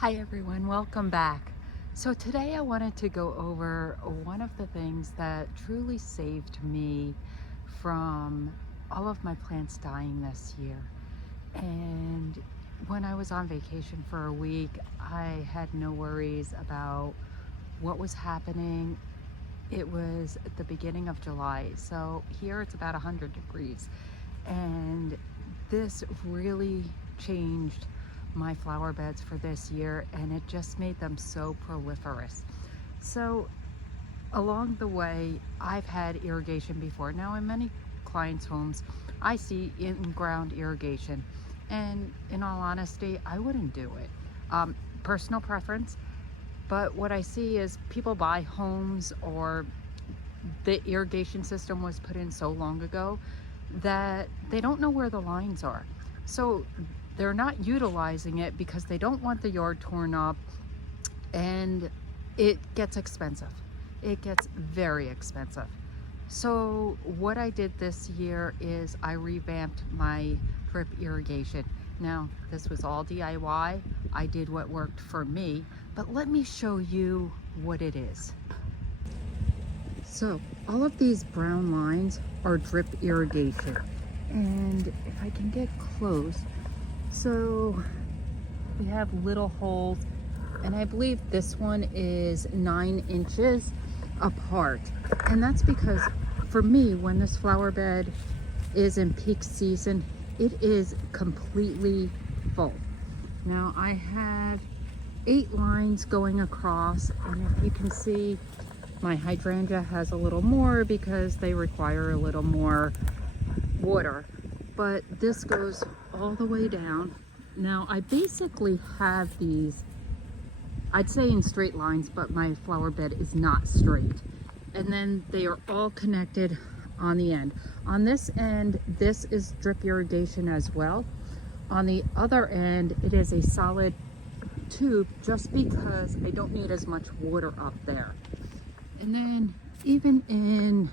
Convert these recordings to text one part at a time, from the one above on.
Hi everyone, welcome back. So today I wanted to go over one of the things that truly saved me from all of my plants dying this year. And when I was on vacation for a week, I had no worries about what was happening. It was at the beginning of July, so here it's about 100 degrees. And this really changed my flower beds for this year, and it just made them so proliferous. So along the way, I've had irrigation before. Now in many clients' homes, I see in-ground irrigation, and in all honesty, I wouldn't do it. Personal preference, but what I see is people buy homes, or the irrigation system was put in so long ago that they don't know where the lines are. So they're not utilizing it because they don't want the yard torn up, and it gets expensive. It gets very expensive. So what I did this year is I revamped my drip irrigation. Now, this was all DIY. I did what worked for me, but let me show you what it is. So all of these brown lines are drip irrigation. And if I can get close, so we have little holes, and I believe this one is 9 inches apart. And that's because for me, when this flower bed is in peak season, it is completely full. Now I have 8 lines going across, and if you can see, my hydrangea has a little more because they require a little more water, but this goes all the way down. Now I basically have these, I'd say in straight lines, but my flower bed is not straight, and then they are all connected on the end. On this end, this is drip irrigation as well. On the other end, it is a solid tube, just because I don't need as much water up there. And then even in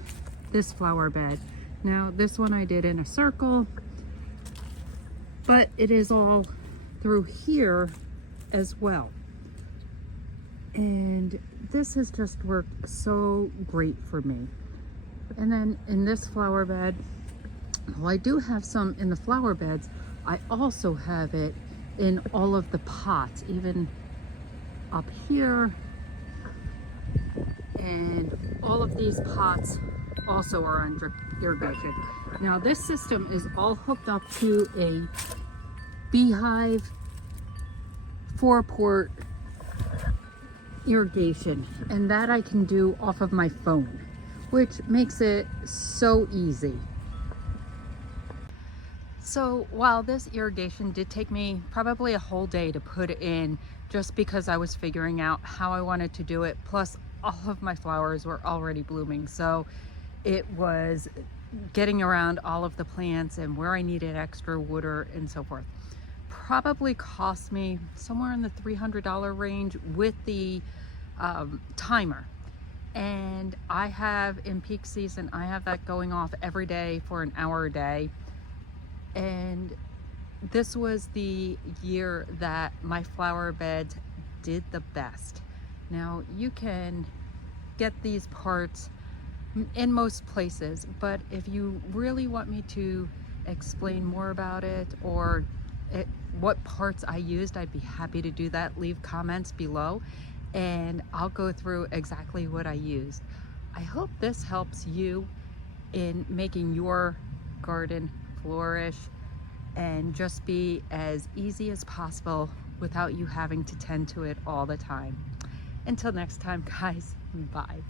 this flower bed, now this one I did in a circle, but it is all through here as well. And this has just worked so great for me. And then in this flower bed, while I do have some in the flower beds, I also have it in all of the pots, even up here. And all of these pots also are on drip irrigation. Now this system is all hooked up to a beehive 4-port irrigation, and that I can do off of my phone, which makes it so easy. So while this irrigation did take me probably a whole day to put in, just because I was figuring out how I wanted to do it, plus all of my flowers were already blooming, so it was getting around all of the plants and where I needed extra water and so forth. Probably cost me somewhere in the $300 range with the timer. And I have, in peak season, I have that going off every day for an hour a day. And this was the year that my flower beds did the best. Now you can get these parts in most places, but if you really want me to explain more about it, or what parts I used, I'd be happy to do that. Leave comments below and I'll go through exactly what I used. I hope this helps you in making your garden flourish and just be as easy as possible without you having to tend to it all the time. Until next time, guys, bye.